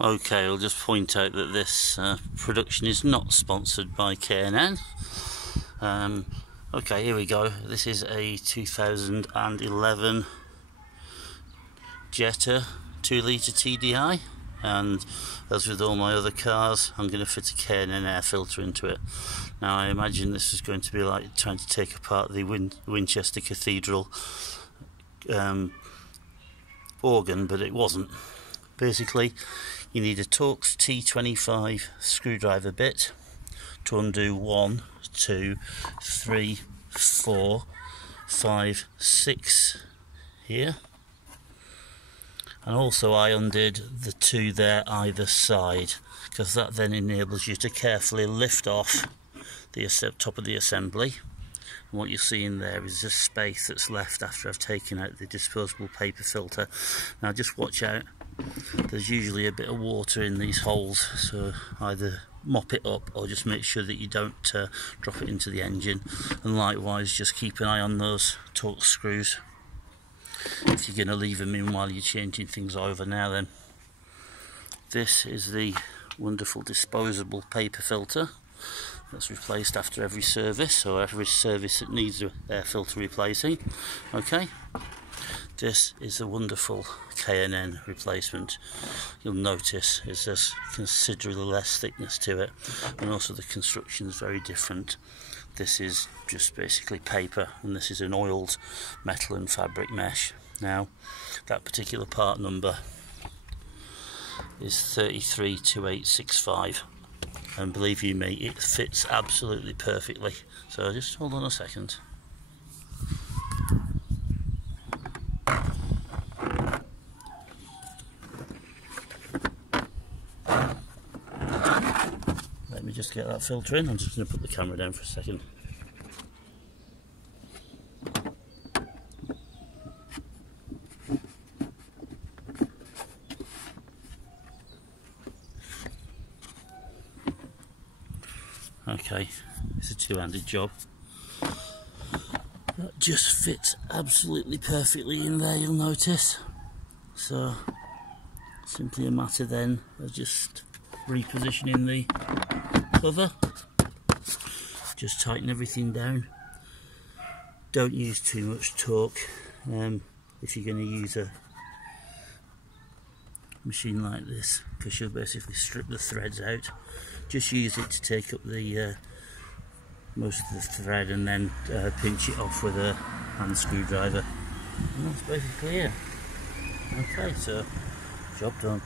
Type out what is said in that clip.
Okay, I'll just point out that this production is not sponsored by K&N. Okay, here we go. This is a 2011 Jetta 2-litre TDI, and as with all my other cars, I'm going to fit a K&N air filter into it. Now, I imagine this is going to be like trying to take apart the Winchester Cathedral organ, but it wasn't. Basically, you need a TORX T25 screwdriver bit to undo 1, 2, 3, 4, 5, 6 here. And also I undid the 2 there either side, because that then enables you to carefully lift off the top of the assembly. And what you're seeing there is this space that's left after I've taken out the disposable paper filter. Now just watch out, there's usually a bit of water in these holes, so either mop it up or just make sure that you don't drop it into the engine. And likewise, just keep an eye on those Torx screws if you're going to leave them in while you're changing things over. Now then, this is the wonderful disposable paper filter that's replaced after every service, or every service that needs an air filter replacing. Okay, this is a wonderful K&N replacement. You'll notice there's considerably less thickness to it, and also the construction is very different. This is just basically paper, and this is an oiled metal and fabric mesh. Now, that particular part number is 332865, and believe you me, it fits absolutely perfectly. So just hold on a second. Let me just get that filter in. I'm just going to put the camera down for a second. Okay, it's a two-handed job. That just fits absolutely perfectly in there, you'll notice. So, simply a matter then of just repositioning the cover. Just tighten everything down. Don't use too much torque if you're going to use a machine like this, because you'll basically strip the threads out. Just use it to take up the most of the thread, and then pinch it off with a hand screwdriver. And that's basically it. Okay, so job done.